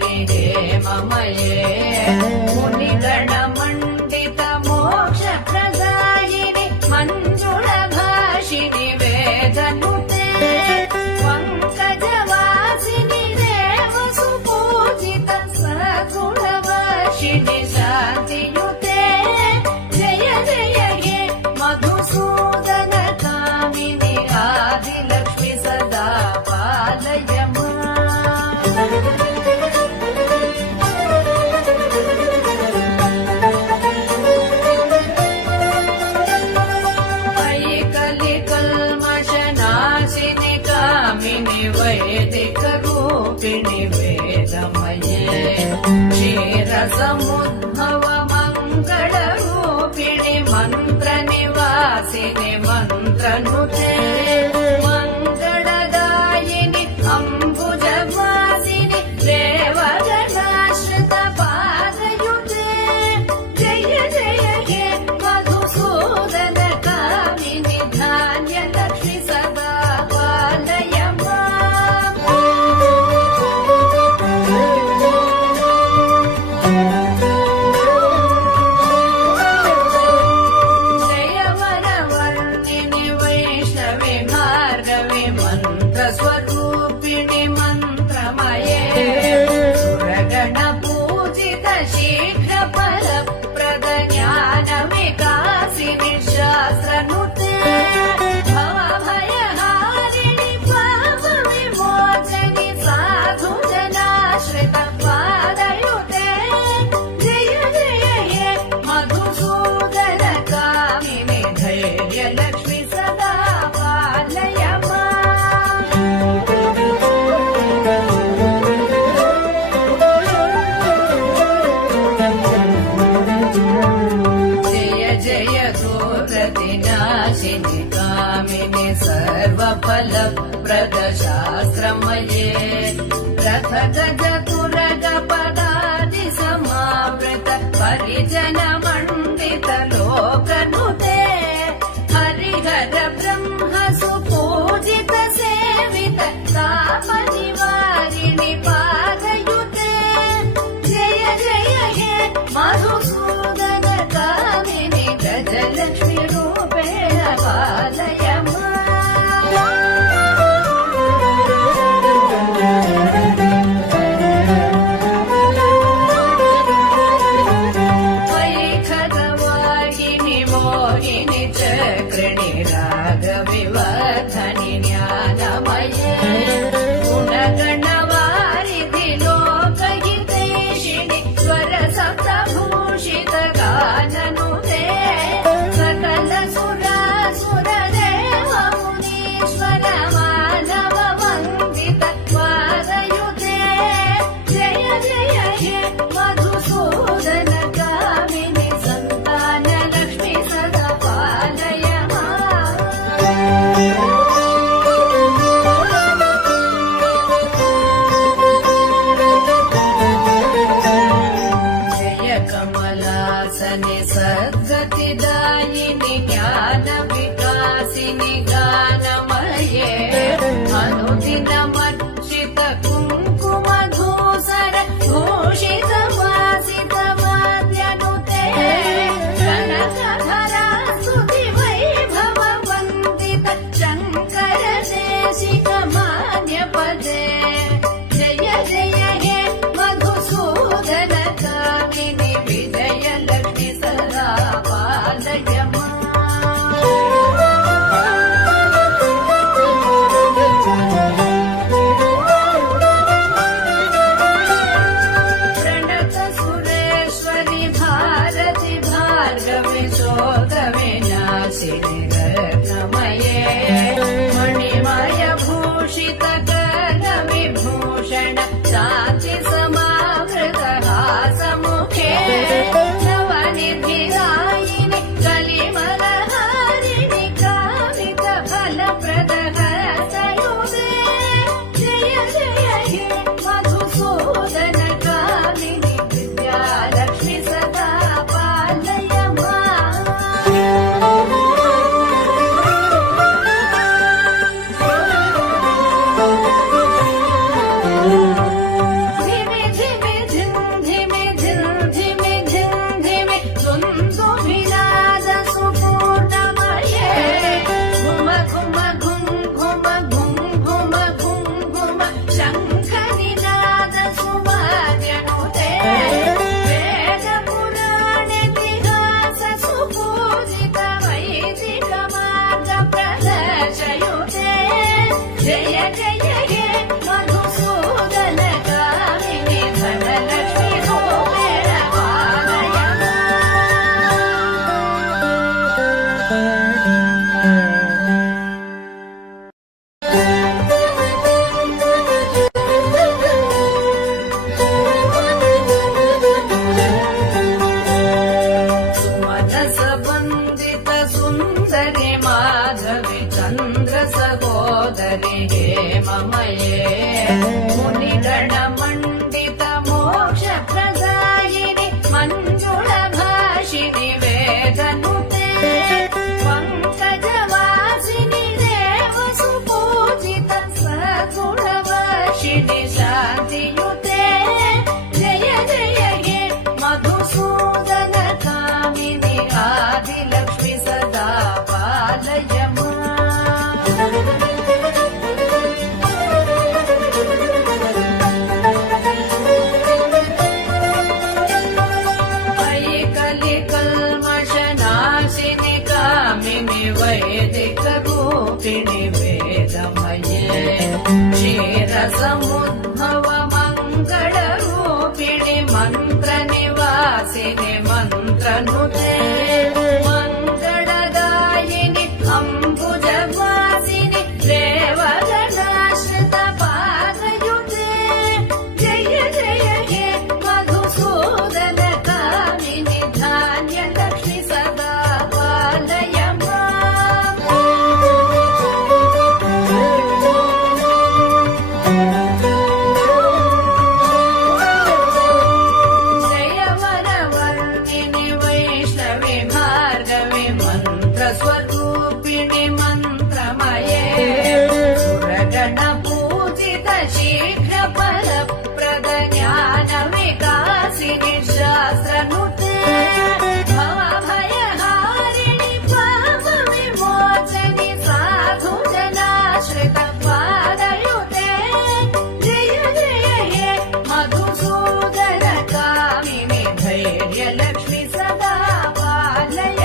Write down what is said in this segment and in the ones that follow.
हरि हेममये मुनिगणमण्डित मोक्षप्रदायिनि मञ्जुळभाषिणि वेदनुते पङ्कजवासिनि देवसुपूजित सगुणवासिनि शान्तियुते जय जय हे मधुसूदन कामिनि आदिलक्ष्मि सदा पालय वैदिकरूपिणि वेदमये क्षीरसमुद्भव मङ्गलरूपिणि मन्त्रनिवासिनि मन्त्रनुते मङ्गलदायिनि अम्बुजवासिनि देवगणाश्रित पादयुते जय जय हे मधुसूदन कामिनि धान्यलक्ष्मि सदा पालय स्वरूपिणि मन्त्रमये सुरगणपूजित शीघ्र फलप्रद ज्ञान विकासिनि शास्त्रनुते भवभयहारिणि पाप विमोचनि साधु जनाश्रित पादयुते जय जय हे मधुसूदन कामिनि धैर्यलक्ष्मि सदा पालय नाशिनि कामिनि सर्वफलप्रद शास्त्रमये रथ गज तुरग पदादि समावृत परिजन मण्डित लोकनुते हरिहर ब्रह्म सुपूजित सेवित ताप निवारिणि पादयुते जय जय हे मधुसूदन कामिनि गजलक्ष्मि रूपेण पालय वेदमये मुनिगणमण्डित मोक्षप्रदायिनि मञ्जुळभाषिणि वेदनुते पङ्कजवासिनि देवसुपूजित सद्गुणवर्षिणि शान्तियुते जय जय हे मधुसूदन कामिनि आदिलक्ष्मि सदा पालय कलिकल्मषनाशिनि कामिनि वैदिकरूपिणि वेदमये क्षीरसमुद्भव मङ्गलरूपिणि मन्त्रनिवासिनि मन्त्रनुते मङ्गलदायिनि अम्बुजवासिनि देवगणाश्रित पादयुते जय जय हे मधुसूदन कामिनि धान्यलक्ष्मि सदा पालय जयवरवर्णिनि वैष्णवि भार्गवि मन्त्रस्वरूपिणि मन्त्रमये सुरगणपूजित शीघ्रफलप्रद ज्ञानविकासिनि शास्त्रनुते भवभयहारिणि पापविमोचनि साधुजनाश्रित पादयुते जय जय हे मधुसूदन कामिनि धैर्यलक्ष्मि सदा पालय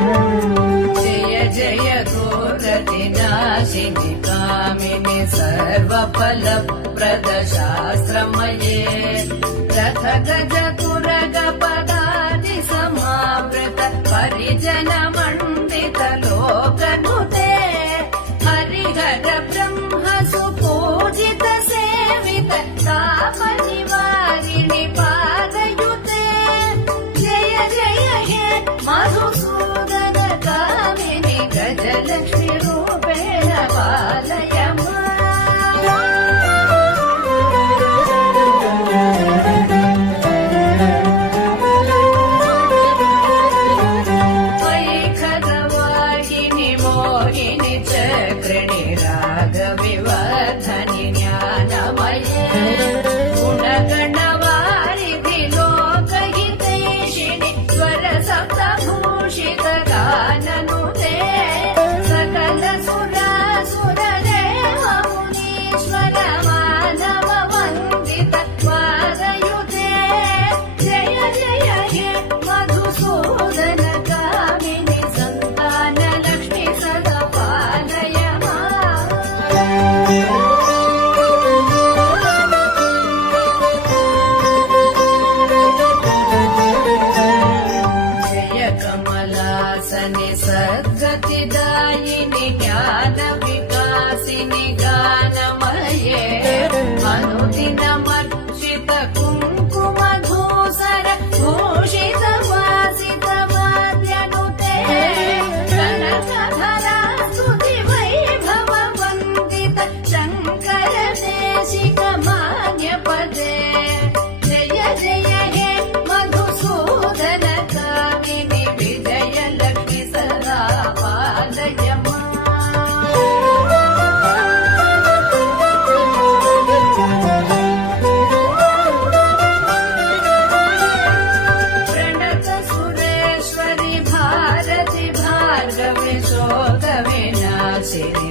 जय जय दुर्गतिनाशिनि कामिनि सर्वफलप्रद शास्त्रमये रथ गज तुरग पदादि समावृत परिजनमण्डित लोकनुते हरिहर ब्रह्म सुपूजित सेवित तापनिवारिणि पादयुते जय जय हे मधुसूदन कामिनि गजलक्ष्मि रूपेण पालय वैखगवाहिनि मोहिनि चक्रिणि रागविवर्धनि ज्ञानमये गुणगणवारिधि लोकहितैषिणि स्वरसप्तभूषित गाननुते सकल सुरासुरदेव मुनीश्वर मानव वन्दित पादयुते जय जय हे मधुसूदन कामिनि सन्तानलक्ष्मि सदा पालय जय कमलासनि सद्गतिदायिनि ज्ञानविकासिनि गानमये अनुदिनमर्चित कुङ्कुमधूसर भूषित वासित वाद्यनुते कनकधरा स्तुति वैभव वन्दित शङ्कर देशिक मान्यपदे जय जय हे मधुसूदन कामिनि विजयलक्ष्मि सदा पालय प्रणत सुरेश्वरि भारति भार्गवि शोकविनाशिनि